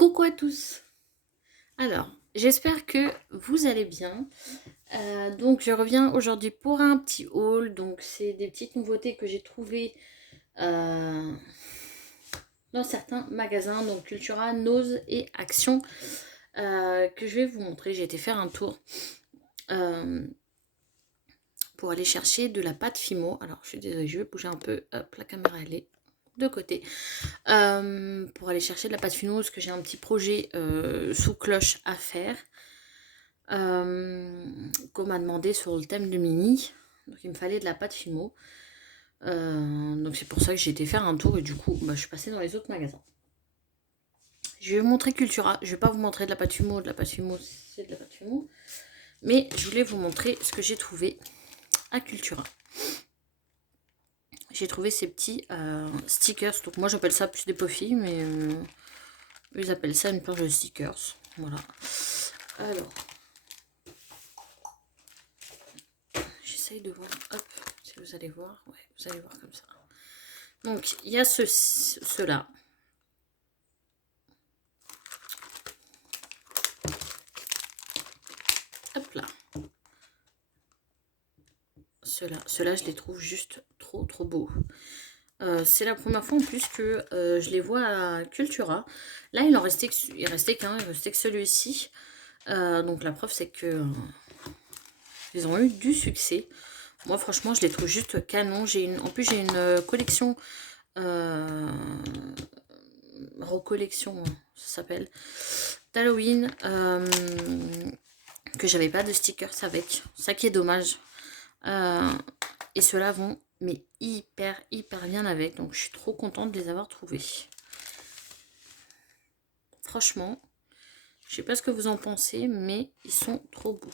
Coucou à tous. Alors, j'espère que vous allez bien. Donc, je reviens aujourd'hui pour un petit haul. Donc, c'est des petites nouveautés que j'ai trouvées euh, dans certains magasins, donc Cultura, Nose et Action, que je vais vous montrer. J'ai été faire un tour pour aller chercher de la pâte Fimo. Alors, je suis désolée, je vais bouger un peu. Hop, la caméra, elle est de côté. Pour aller chercher de la pâte Fimo, parce que j'ai un petit projet sous cloche à faire. Qu'on m'a demandé sur le thème de Mini. Donc il me fallait de la pâte Fimo. Donc c'est pour ça que j'ai été faire un tour et du coup je suis passée dans les autres magasins. Je vais vous montrer Cultura. Je vais pas vous montrer de la pâte Fimo. De la pâte Fimo, c'est de la pâte Fimo. Mais je voulais vous montrer ce que j'ai trouvé à Cultura. J'ai trouvé ces petits stickers. Donc moi j'appelle ça plus des puffy, mais ils appellent ça une planche de stickers. Voilà. Alors, j'essaye de voir. Hop, si vous allez voir. Ouais, vous allez voir comme ça. Donc, il y a ceux-là. Hop là. Ceux-là, je les trouve juste trop beaux. C'est la première fois en plus que je les vois à Cultura. Là, il restait qu'un, il restait que celui-ci. Donc la preuve, c'est que ils ont eu du succès. Moi, franchement, je les trouve juste canon. En plus, j'ai une collection, recollection, ça s'appelle, d'Halloween, que j'avais pas de stickers avec. Ça qui est dommage. Et ceux-là vont mais hyper bien avec. Donc je suis trop contente de les avoir trouvés. Franchement, je sais pas ce que vous en pensez, mais ils sont trop beaux.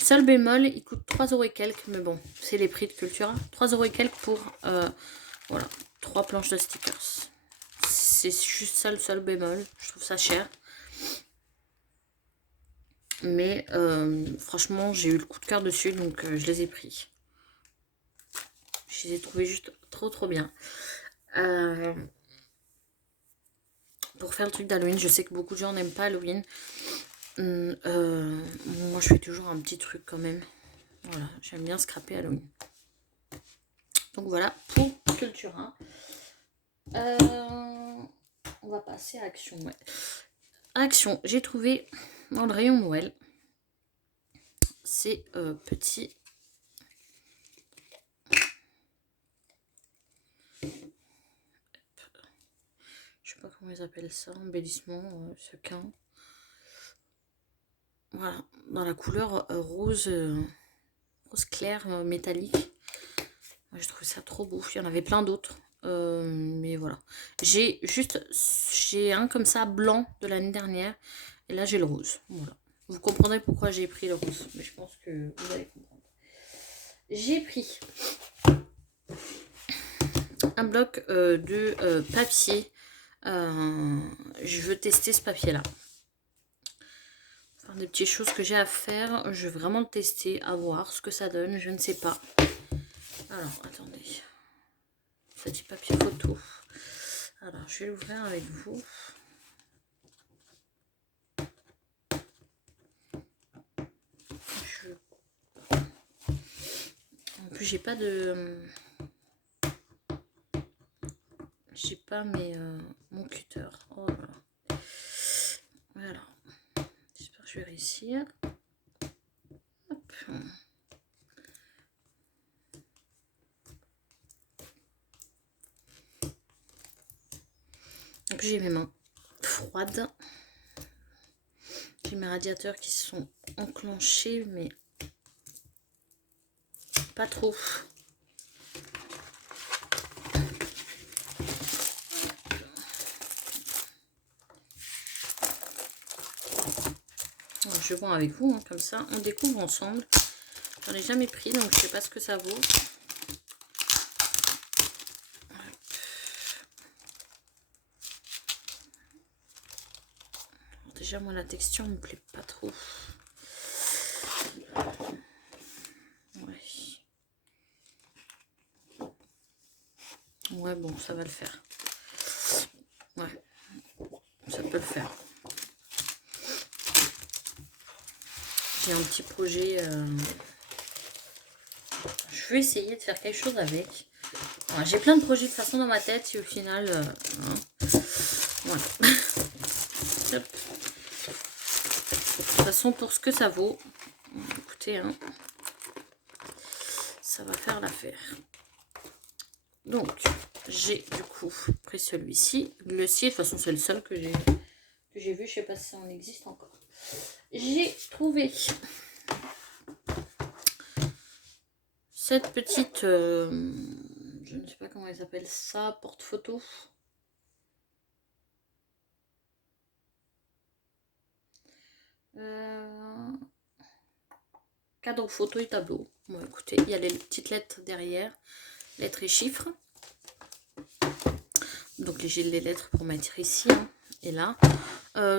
Seul bémol, ils coûtent 3 € et quelques. Mais bon, c'est les prix de Cultura. 3 € et quelques pour voilà, 3 planches de stickers. C'est juste ça le seul bémol. Je trouve ça cher. Mais franchement, j'ai eu le coup de cœur dessus, donc je les ai pris. Je les ai trouvés juste trop bien. Pour faire le truc d'Halloween, je sais que beaucoup de gens n'aiment pas Halloween. Moi, je fais toujours un petit truc quand même. Voilà, j'aime bien scraper Halloween. Donc voilà, pour Cultura. On va passer à Action. Ouais. Action, j'ai trouvé dans le rayon Noël ces petits... Je sais pas comment ils appellent ça, embellissement, sequin. Voilà, dans la couleur rose clair, métallique. Moi, je trouve ça trop beau. Il y en avait plein d'autres. Mais voilà. J'ai un comme ça blanc de l'année dernière. Et là, j'ai le rose. Voilà. Vous comprendrez pourquoi j'ai pris le rose. Mais je pense que vous allez comprendre. J'ai pris un bloc de papier. Je veux tester ce papier-là. Des petites choses que j'ai à faire. Je vais vraiment le tester, à voir ce que ça donne. Je ne sais pas. Alors, attendez. Ça dit papier photo. Alors, je vais l'ouvrir avec vous. En plus, j'ai pas de... J'ai pas mon cutter. Oh là là. Voilà. J'espère que je vais réussir. Hop. En plus, j'ai mes mains froides. J'ai mes radiateurs qui sont enclenchés, mais pas trop. Alors, je vois avec vous, hein, comme ça, on découvre ensemble. J'en ai jamais pris, donc je sais pas ce que ça vaut. Déjà, moi, la texture me plaît pas trop. Ouais, bon, ça va le faire. Ouais. Ça peut peut le faire. J'ai un petit projet. Je vais essayer de faire quelque chose avec. Voilà, j'ai plein de projets de toute façon dans ma tête et au final, hein, voilà. Hop. De toute façon, pour ce que ça vaut, écoutez, hein, ça va faire l'affaire. Donc, j'ai du coup pris celui-ci. Le ci, de toute façon, c'est le seul que j'ai vu. Je sais pas si ça en existe encore. J'ai trouvé cette petite, je ne sais pas comment ils appellent ça, porte-photo. Cadre photo et tableau. Bon, écoutez, il y a les petites lettres derrière, lettres et chiffres. Donc j'ai les lettres pour mettre ici hein, et là.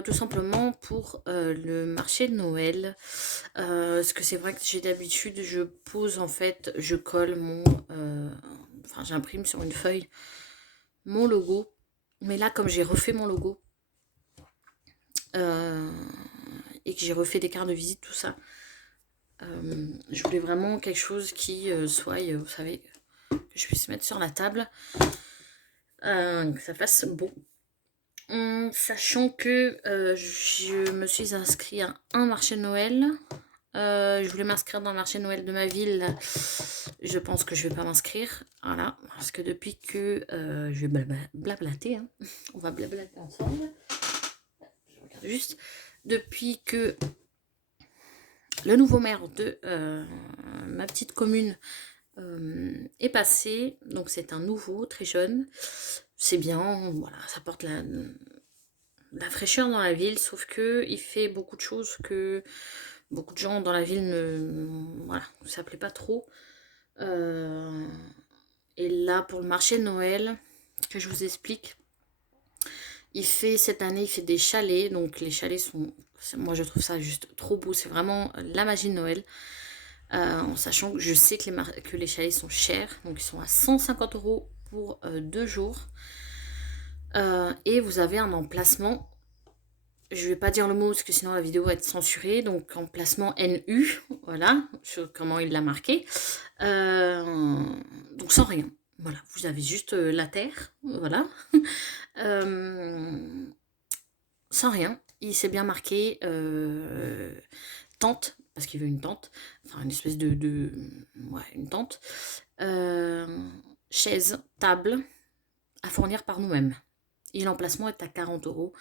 Tout simplement pour le marché de Noël. Parce que c'est vrai que j'ai d'habitude, je pose en fait, je colle mon... enfin, j'imprime sur une feuille mon logo. Mais là, comme j'ai refait mon logo et que j'ai refait des cartes de visite, tout ça, je voulais vraiment quelque chose qui soit, vous savez, que je puisse mettre sur la table. Que ça fasse beau. Sachant que je me suis inscrite à un marché de Noël. Je voulais m'inscrire dans le marché de Noël de ma ville. Je pense que je vais pas m'inscrire. Voilà. Parce que depuis que je vais blablater. Hein. On va blablater ensemble. Je regarde juste. Depuis que le nouveau maire de ma petite commune est passé. Donc c'est un nouveau, très jeune. C'est bien, voilà, ça porte la fraîcheur dans la ville, sauf que il fait beaucoup de choses que beaucoup de gens dans la ville voilà, ne s'appelaient pas trop. Et là, pour le marché de Noël, que je vous explique, cette année, il fait des chalets, donc les chalets sont, moi je trouve ça juste trop beau, c'est vraiment la magie de Noël. En sachant que je sais que les chalets sont chers, donc ils sont à 150 € pour 2 jours. Et vous avez un emplacement, je vais pas dire le mot parce que sinon la vidéo va être censurée, donc emplacement NU, voilà, comment il l'a marqué. Donc sans rien, voilà, vous avez juste la terre, voilà. Sans rien, il s'est bien marqué tente, parce qu'il veut une tente, enfin une espèce ouais, une tente, chaise, table, à fournir par nous-mêmes. Et l'emplacement est à 40 €.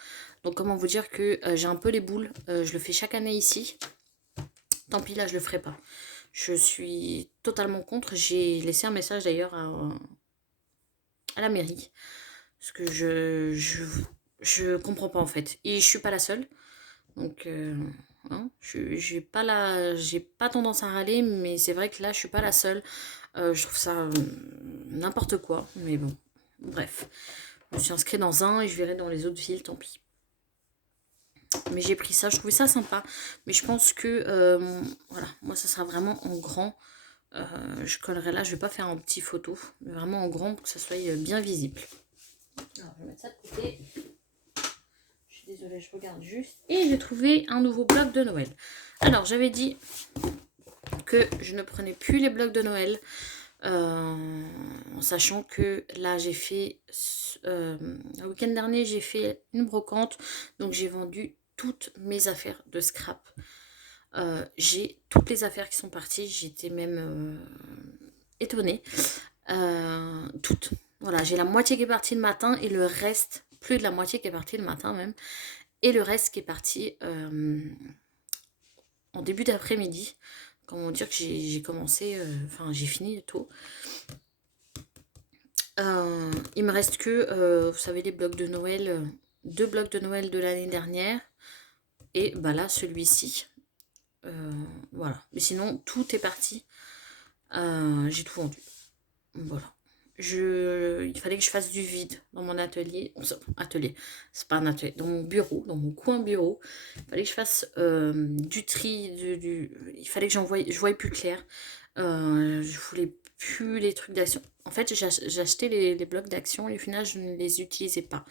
Donc comment vous dire que j'ai un peu les boules. Je le fais chaque année ici. Tant pis, là je le ferai pas. Je suis totalement contre. J'ai laissé un message d'ailleurs à la mairie. Parce que je comprends pas en fait. Et je suis pas la seule. Donc hein, j'ai pas tendance à râler. Mais c'est vrai que là je suis pas la seule. Je trouve ça n'importe quoi. Mais bon, bref. Je me suis inscrite dans un et je verrai dans les autres villes, tant pis. Mais j'ai pris ça, je trouvais ça sympa. Mais je pense que, voilà, moi ça sera vraiment en grand. Je collerai là, je vais pas faire en petit photo, mais vraiment en grand pour que ça soit bien visible. Alors, je vais mettre ça de côté. Je suis désolée, je regarde juste. Et j'ai trouvé un nouveau bloc de Noël. Alors, j'avais dit que je ne prenais plus les blocs de Noël. En sachant que là j'ai fait le week-end dernier j'ai fait une brocante, donc j'ai vendu toutes mes affaires de scrap. J'ai toutes les affaires qui sont parties, j'étais même étonnée. Toutes, voilà, j'ai la moitié qui est partie le matin et le reste, plus de la moitié qui est partie le matin même, et le reste qui est parti en début d'après-midi. Comment dire que j'ai commencé, enfin j'ai fini tôt. Il me reste que, vous savez, les blocs de Noël, 2 blocs de Noël de l'année dernière. Et bah là, celui-ci. Voilà. Mais sinon, tout est parti. J'ai tout vendu. Voilà. Il fallait que je fasse du vide dans mon atelier. Atelier, c'est pas un atelier. Dans mon bureau, dans mon coin bureau. Il fallait que je fasse du tri. Il fallait que je voyais plus clair. Je voulais plus les trucs d'action. En fait, j'ai acheté les blocs d'action et au final, je ne les utilisais pas.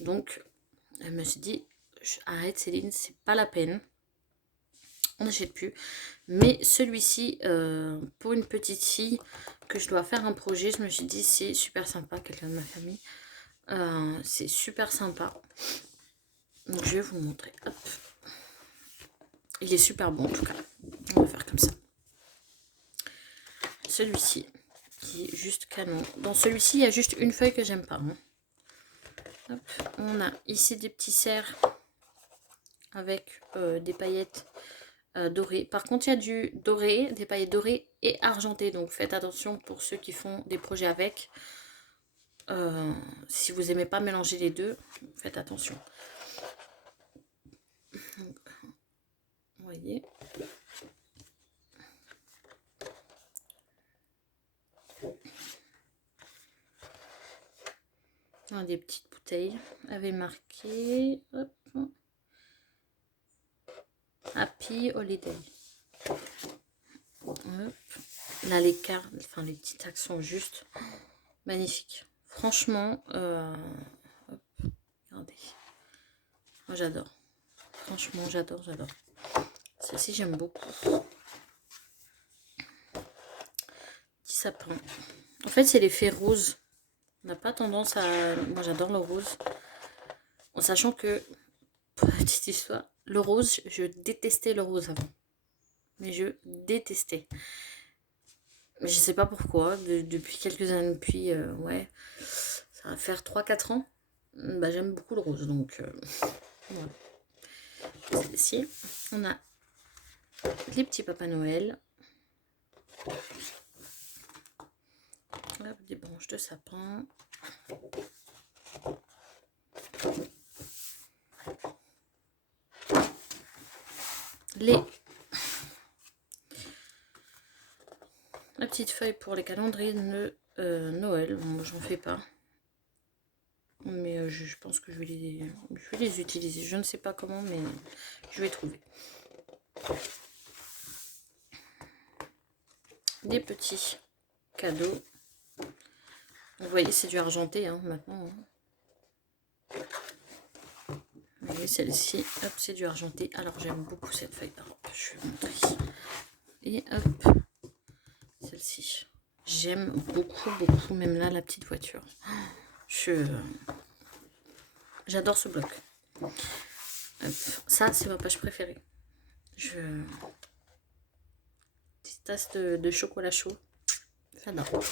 Donc, Elle me suis dit, arrête Céline, c'est pas la peine. On n'achète plus. Mais celui-ci, pour une petite fille, que je dois faire un projet, je me suis dit, c'est super sympa, quelqu'un de ma famille. C'est super sympa. Donc je vais vous le montrer. Hop. Il est super bon en tout cas. On va faire comme ça. Celui-ci, qui est juste canon. Dans celui-ci, il y a juste une feuille que j'aime pas. Hein. Hop. On a ici des petits cerfs avec des paillettes dorées. Par contre, il y a du doré, des paillettes dorées et argentées. Donc faites attention pour ceux qui font des projets avec. Si vous n'aimez pas mélanger les deux, faites attention. Donc, vous voyez. On a des petites bouteilles avec marqué hop, Happy Holiday. Hop. Là, les cartes, enfin les petits tacs sont juste magnifiques. Franchement, hop, regardez. Moi j'adore. Franchement, j'adore. Celle-ci, j'aime beaucoup. Petit sapin. En fait, c'est l'effet rose. On n'a pas tendance à... Moi, j'adore le rose. En sachant que, petite histoire, le rose, je détestais le rose avant. Mais je détestais. Mais je sais pas pourquoi. Depuis quelques années, depuis, ouais, ça va faire 3-4 ans. Bah, j'aime beaucoup le rose. Donc, voilà. Ici, on a les petits Papa Noël. Hop, des branches de sapin. La petite feuille pour les calendriers de Noël. Moi, j'en fais pas. Mais je pense que je vais les utiliser. Je ne sais pas comment, mais je vais trouver. Des petits cadeaux. Vous voyez, c'est du argenté hein, maintenant. Hein. Vous voyez, celle-ci, hop, c'est du argenté. Alors, j'aime beaucoup cette feuille. Alors, je vais vous montrer. Et hop, celle-ci. J'aime beaucoup. Même là, la petite voiture. J'adore ce bloc. Hop. Ça, c'est ma page préférée. Petite tasse de chocolat chaud. J'adore.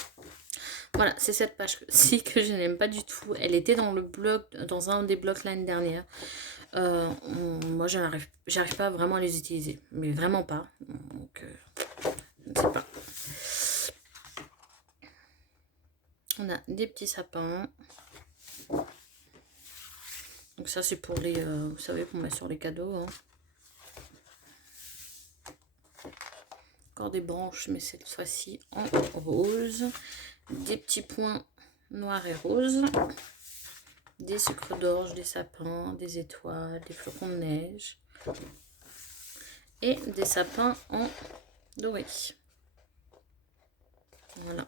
Voilà, c'est cette page-ci que je n'aime pas du tout. Elle était dans le blog, dans un des blogs l'année dernière. Moi, j'arrive pas vraiment à les utiliser. Mais vraiment pas. Donc, je ne sais pas. On a des petits sapins. Donc ça, c'est pour les... vous savez, pour mettre sur les cadeaux. Hein. Encore des branches, mais cette fois-ci en rose. Des petits points noirs et roses. Des sucres d'orge, des sapins, des étoiles, des flocons de neige. Et des sapins en doré. Voilà.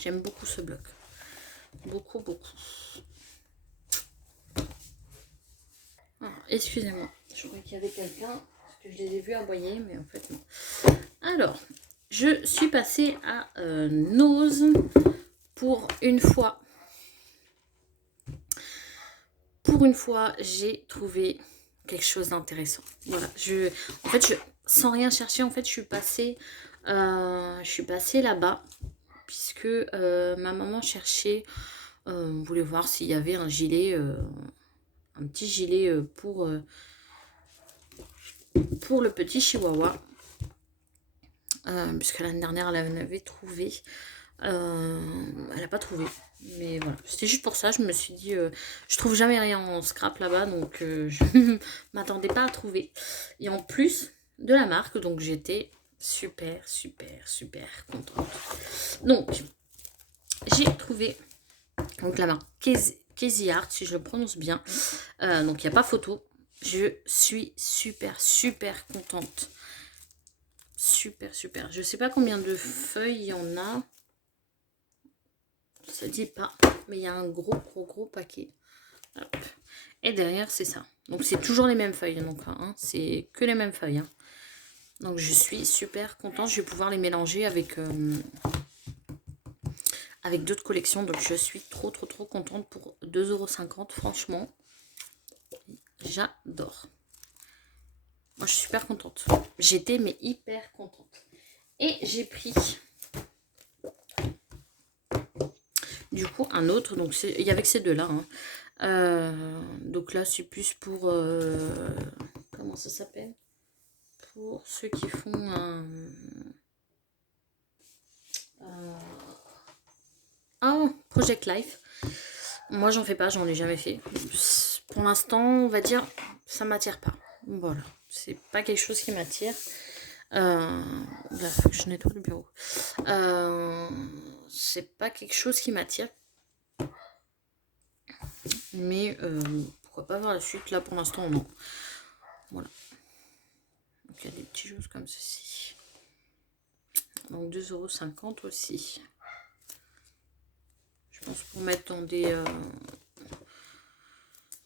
J'aime beaucoup ce bloc. Beaucoup. Excusez-moi. Je croyais qu'il y avait quelqu'un. Parce que je les ai vus aboyer, mais en fait non. Alors, je suis passée à Nose pour une fois. Pour une fois, j'ai trouvé quelque chose d'intéressant. Voilà, en fait, sans rien chercher, en fait, je suis passée là-bas puisque ma maman cherchait, voulait voir s'il y avait un gilet, un petit gilet pour le petit chihuahua. Puisque l'année dernière, elle en avait trouvé. Elle n'a pas trouvé. Mais voilà, c'était juste pour ça. Je me suis dit, je trouve jamais rien en scrap là-bas. Donc, je m'attendais pas à trouver. Et en plus de la marque, donc j'étais super contente. Donc, j'ai trouvé donc la marque Casey Art, si je le prononce bien. Donc, il n'y a pas photo. Je suis super contente. Super. Je sais pas combien de feuilles il y en a. Ça dit pas. Mais il y a un gros paquet. Hop. Et derrière, c'est ça. Donc, c'est toujours les mêmes feuilles. Donc, hein, c'est que les mêmes feuilles. Hein. Donc, je suis super contente. Je vais pouvoir les mélanger avec d'autres collections. Donc, je suis trop contente pour 2,50 €. Franchement, j'adore. Moi, je suis super contente. J'étais, mais hyper contente. Et j'ai pris, du coup, un autre. Donc, il y avait que ces deux-là. Hein. Donc là, c'est plus pour... comment ça s'appelle? Pour ceux qui font Project Life. Moi, j'en fais pas, j'en ai jamais fait. Pour l'instant, on va dire, ça m'attire pas. Voilà, c'est pas quelque chose qui m'attire. Là, faut que je nettoie le bureau. C'est pas quelque chose qui m'attire. Mais pourquoi pas voir la suite. Là, pour l'instant, non. Voilà. Donc, il y a des petites choses comme ceci. Donc, 2,50 € aussi. Je pense pour mettre dans des...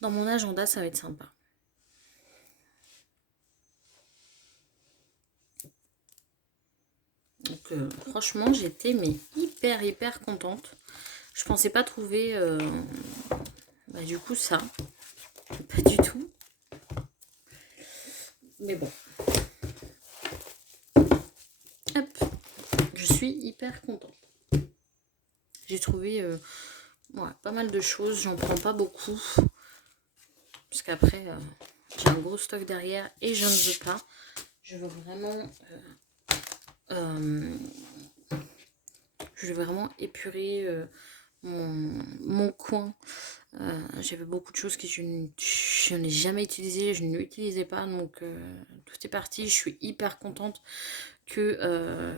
dans mon agenda, ça va être sympa. Donc franchement, j'étais mais hyper contente. Je pensais pas trouver du coup ça. Pas du tout. Mais bon. Hop. Je suis hyper contente. J'ai trouvé pas mal de choses. J'en prends pas beaucoup. Parce qu'après, j'ai un gros stock derrière et je ne veux pas. Je veux vraiment... je vais vraiment épurer mon coin. J'avais beaucoup de choses que je n'ai jamais utilisées, je ne l'utilisais pas, donc tout est parti. Je suis hyper contente que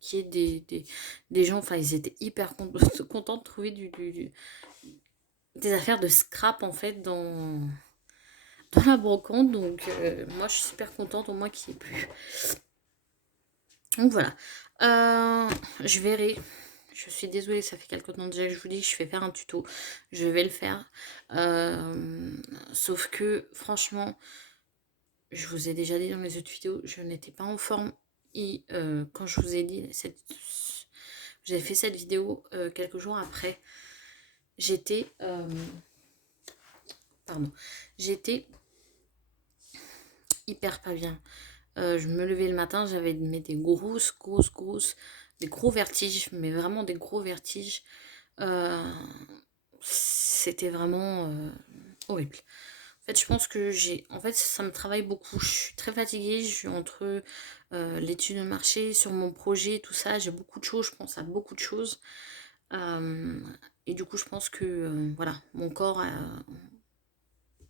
qu'il y ait des gens, enfin ils étaient hyper contents de trouver des affaires de scrap en fait dans la brocante, donc moi je suis super contente au moins qu'il n'y ait plus. Donc voilà, je verrai. Je suis désolée, ça fait quelque temps déjà que je vous dis que je vais faire un tuto. Je vais le faire. Sauf que, franchement, je vous ai déjà dit dans mes autres vidéos, je n'étais pas en forme. Et quand je vous ai dit, j'ai fait cette vidéo quelques jours après, j'étais... j'étais hyper pas bien. Je me levais le matin, j'avais des des gros vertiges, mais vraiment des gros vertiges. C'était vraiment horrible. En fait, je pense que en fait, ça me travaille beaucoup. Je suis très fatiguée. Je suis entre l'étude de marché, sur mon projet, tout ça. J'ai beaucoup de choses. Je pense à beaucoup de choses. Et du coup, je pense que voilà, mon corps,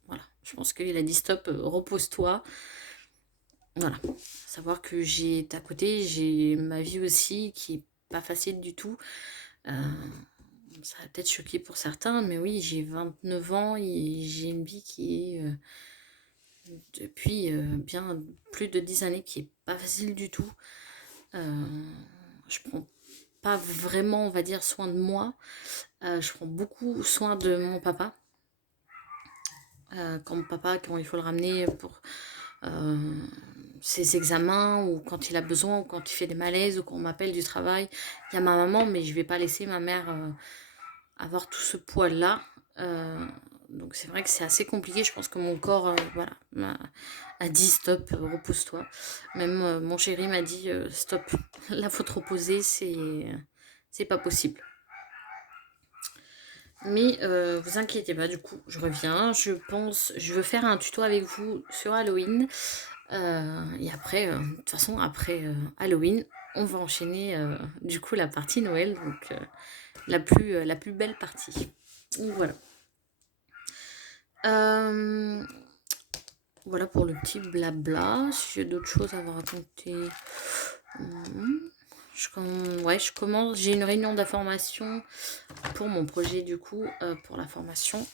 voilà, je pense qu'il a dit stop, repose-toi. Voilà, savoir que à côté, j'ai ma vie aussi qui est pas facile du tout. Ça va peut-être choquer pour certains, mais oui, j'ai 29 ans et j'ai une vie qui est depuis bien plus de 10 années qui est pas facile du tout. Je prends pas vraiment, on va dire, soin de moi. Je prends beaucoup soin de mon papa. Quand il faut le ramener pour ses examens, ou quand il a besoin, ou quand il fait des malaises, ou qu'on m'appelle du travail. Il y a ma maman, mais je vais pas laisser ma mère avoir tout ce poids-là. Donc c'est vrai que c'est assez compliqué. Je pense que mon corps a dit stop, repose-toi. Même mon chéri m'a dit stop, là faut te reposer, c'est pas possible. Mais vous inquiétez pas, du coup je reviens. Je veux faire un tuto avec vous sur Halloween. Et après, de toute façon, après Halloween, on va enchaîner du coup la partie Noël, donc la plus belle partie. Donc voilà. Voilà pour le petit blabla. Si j'ai d'autres choses à vous raconter. Je commence. J'ai une réunion d'information pour mon projet du coup, pour la formation.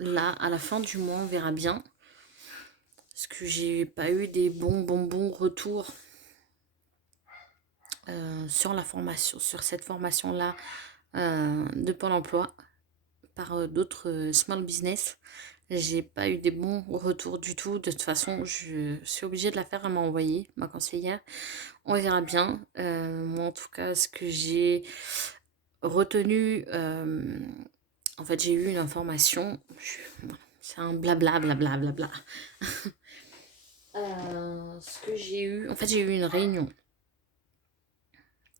Là, à la fin du mois, on verra bien. Parce que j'ai pas eu des bons retours sur la formation, sur cette formation-là de Pôle emploi. par d'autres small business. J'ai pas eu des bons retours du tout. De toute façon, je suis obligée de la faire, elle m'a envoyé, ma conseillère. On verra bien. Moi, en tout cas, ce que j'ai retenu, en fait, j'ai eu une information. Voilà, c'est un blabla, blabla, blabla. Ce que j'ai eu, en fait, j'ai eu une réunion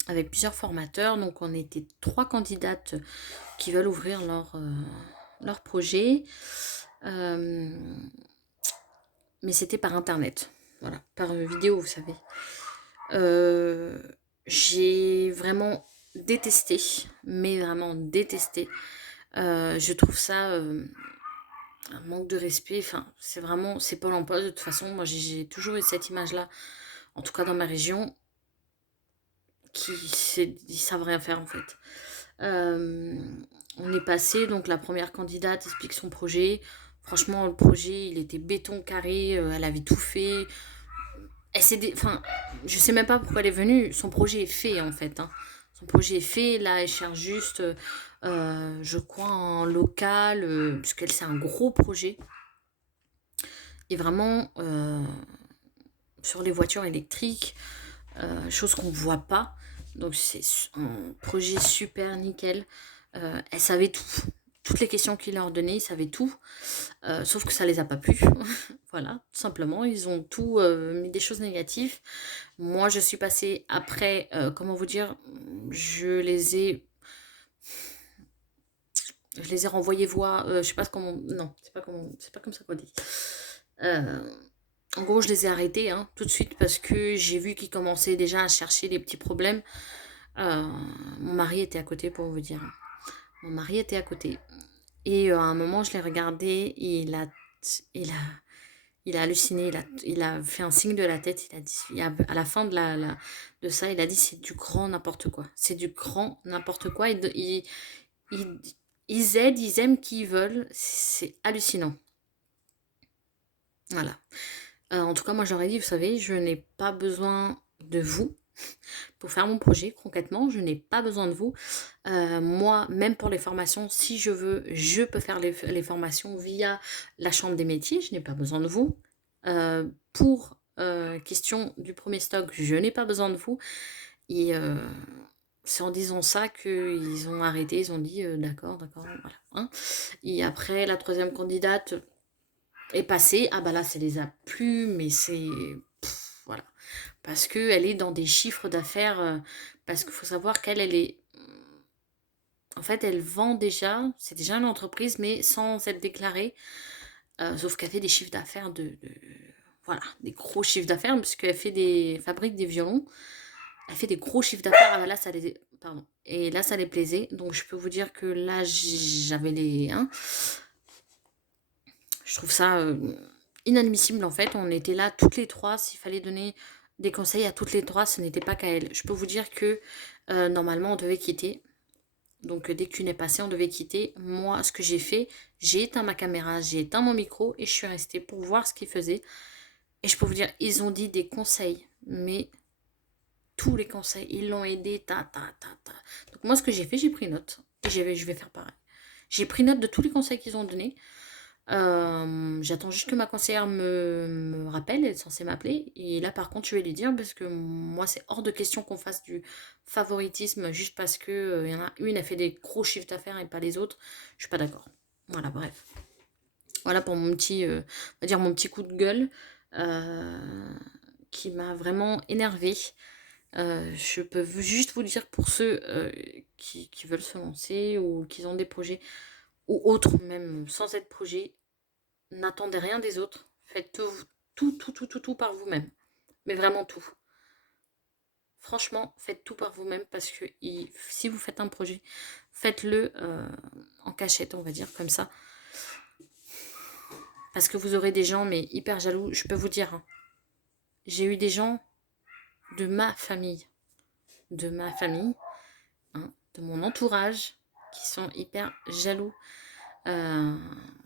avec plusieurs formateurs. Donc, on était 3 candidates qui veulent ouvrir leur projet. Mais c'était par internet. Voilà, par vidéo, vous savez. J'ai vraiment détesté, mais vraiment détesté. Je trouve ça un manque de respect. Enfin, c'est vraiment, c'est Pôle emploi. De toute façon, moi, j'ai toujours eu cette image-là, en tout cas dans ma région, ils savent rien faire en fait. On est passé, donc la première candidate explique son projet. Franchement, le projet, il était béton carré, elle avait tout fait. Enfin, je sais même pas pourquoi elle est venue. Son projet est fait en fait, hein. Son projet est fait. Là, elle cherche juste, je crois, un local, puisqu'elle c'est un gros projet. Et vraiment, sur les voitures électriques, chose qu'on ne voit pas. Donc c'est un projet super nickel. Elle savait tout. Toutes les questions qu'il leur donnait, ils savaient tout. Sauf que ça les a pas plu. Voilà, tout simplement. Ils ont tout mis des choses négatives. Moi, je suis passée après, comment vous dire, je les ai renvoyés voir, je sais pas comment, non, c'est pas comme ça qu'on dit. En gros, je les ai arrêtés hein, tout de suite parce que j'ai vu qu'ils commençaient déjà à chercher des petits problèmes. Mon mari était à côté pour vous dire. Mon mari était à côté. Et à un moment, je l'ai regardé et il a, il a halluciné. Il a fait un signe de la tête. Il a dit, à la fin de ça, il a dit c'est du grand n'importe quoi. C'est du grand n'importe quoi. Ils, ils aident, ils aiment qui ils veulent. C'est hallucinant. Voilà. En tout cas, moi, j'aurais dit, vous savez, je n'ai pas besoin de vous pour faire mon projet. Concrètement, je n'ai pas besoin de vous. Moi, même pour les formations, si je veux, je peux faire les formations via la chambre des métiers. Je n'ai pas besoin de vous. Pour question du premier stock, je n'ai pas besoin de vous. Et c'est en disant ça qu'ils ont arrêté. Ils ont dit, d'accord, voilà. Hein. Et après, la troisième candidate est passée. Ah bah là, ça les a plu, mais c'est... Voilà. Parce qu'elle est dans des chiffres d'affaires, parce qu'il faut savoir qu'elle est... En fait, elle vend déjà, c'est déjà une entreprise, mais sans être déclarée, sauf qu'elle fait des chiffres d'affaires voilà, des gros chiffres d'affaires, puisqu'elle fabrique des violons. Elle fait des gros chiffres d'affaires, ah, là, ça les... Pardon. Et là, ça les plaisait. Donc, je peux vous dire que là, j'avais les... Hein, je trouve ça inadmissible, en fait. On était là toutes les trois, s'il fallait donner des conseils à toutes les trois, ce n'était pas qu'à elle. Je peux vous dire que normalement, on devait quitter. Donc, dès qu'une est passée, on devait quitter. Moi, ce que j'ai fait, j'ai éteint ma caméra, j'ai éteint mon micro et je suis restée pour voir ce qu'ils faisaient. Et je peux vous dire, ils ont dit des conseils, mais tous les conseils, ils l'ont aidé, Donc, moi, ce que j'ai fait, j'ai pris note. Et je vais faire pareil. J'ai pris note de tous les conseils qu'ils ont donnés. J'attends juste que ma conseillère me rappelle, elle est censée m'appeler. Et là, par contre, je vais lui dire, parce que moi, c'est hors de question qu'on fasse du favoritisme juste parce que y en a une, elle fait des gros chiffres d'affaires et pas les autres. Je suis pas d'accord. Voilà, bref. Voilà pour mon petit, on va dire mon petit coup de gueule qui m'a vraiment énervée. Je peux juste vous dire pour ceux qui veulent se lancer ou qui ont des projets ou autres, même sans être projet, n'attendez rien des autres. Faites tout par vous-même. Mais vraiment tout. Franchement, faites tout par vous-même parce que si vous faites un projet, faites-le en cachette, on va dire, comme ça. Parce que vous aurez des gens, mais hyper jaloux. Je peux vous dire, hein, j'ai eu des gens de ma famille, hein, de mon entourage, qui sont hyper jaloux.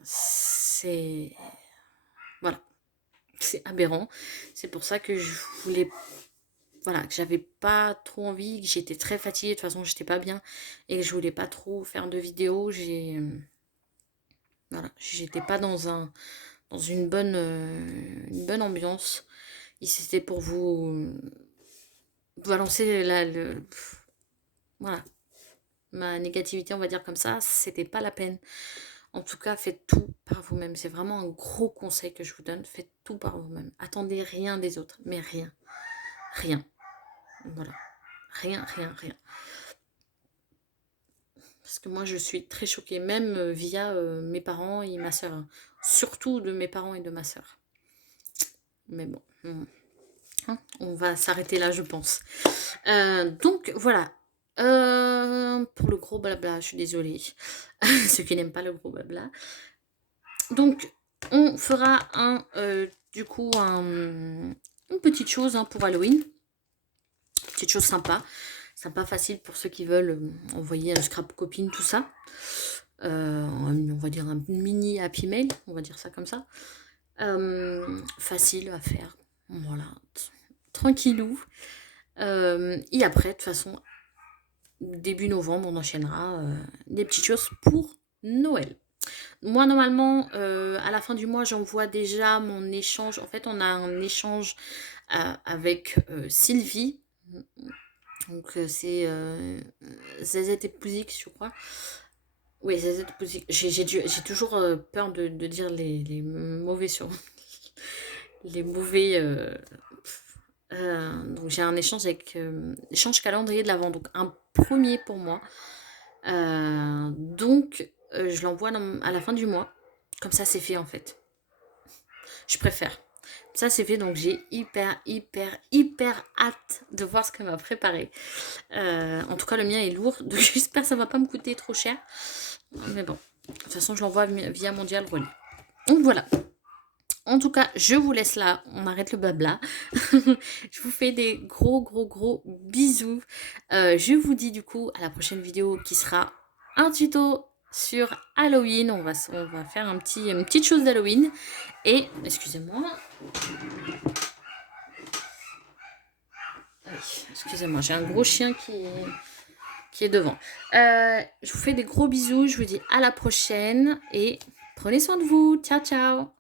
C'est... Voilà. C'est aberrant. C'est pour ça que je voulais... Voilà, que j'avais pas trop envie, que j'étais très fatiguée, de toute façon j'étais pas bien, et que je voulais pas trop faire de vidéos. Voilà, j'étais pas dans une bonne ambiance. Et c'était pour vous balancer voilà, ma négativité, on va dire comme ça, c'était pas la peine. En tout cas, faites tout par vous-même. C'est vraiment un gros conseil que je vous donne. Faites tout par vous-même. Attendez rien des autres, mais rien. Rien. Voilà. Rien, rien, rien. Parce que moi, je suis très choquée, même via mes parents et ma soeur. Surtout de mes parents et de ma soeur. Mais bon, on va s'arrêter là, je pense. Donc, voilà. Pour le gros blabla, je suis désolée. Ceux qui n'aiment pas le gros blabla. Donc, on fera du coup, une petite chose pour Halloween. Petite chose sympa. Sympa, facile pour ceux qui veulent envoyer un scrap copine, tout ça. On va dire un mini happy mail, on va dire ça comme ça. Facile à faire. Voilà. Tranquillou. Et après, de toute façon, début novembre, on enchaînera des petites choses pour Noël. Moi, normalement, à la fin du mois, j'envoie déjà mon échange. En fait, on a un échange avec Sylvie. Donc, c'est ZZ et Pouzik, je crois. Oui, ZZ et Pouzik. J'ai toujours peur de dire les mauvais sur... les mauvais... donc, j'ai un échange avec... échange calendrier de l'Avent. Donc, un premier pour moi. Donc, je l'envoie à la fin du mois. Comme ça, c'est fait, en fait. Je préfère. Ça, c'est fait, donc j'ai hyper, hyper, hyper hâte de voir ce qu'elle m'a préparé. En tout cas, le mien est lourd, donc j'espère que ça va pas me coûter trop cher. Mais bon, de toute façon, je l'envoie via Mondial Relais. Donc voilà. En tout cas, je vous laisse là. On arrête le blabla. Je vous fais des gros, gros, gros bisous. Je vous dis du coup à la prochaine vidéo qui sera un tuto sur Halloween. On va faire une petite chose d'Halloween. Et, excusez-moi. Oui, excusez-moi, j'ai un gros chien qui est devant. Je vous fais des gros bisous. Je vous dis à la prochaine. Et prenez soin de vous. Ciao, ciao.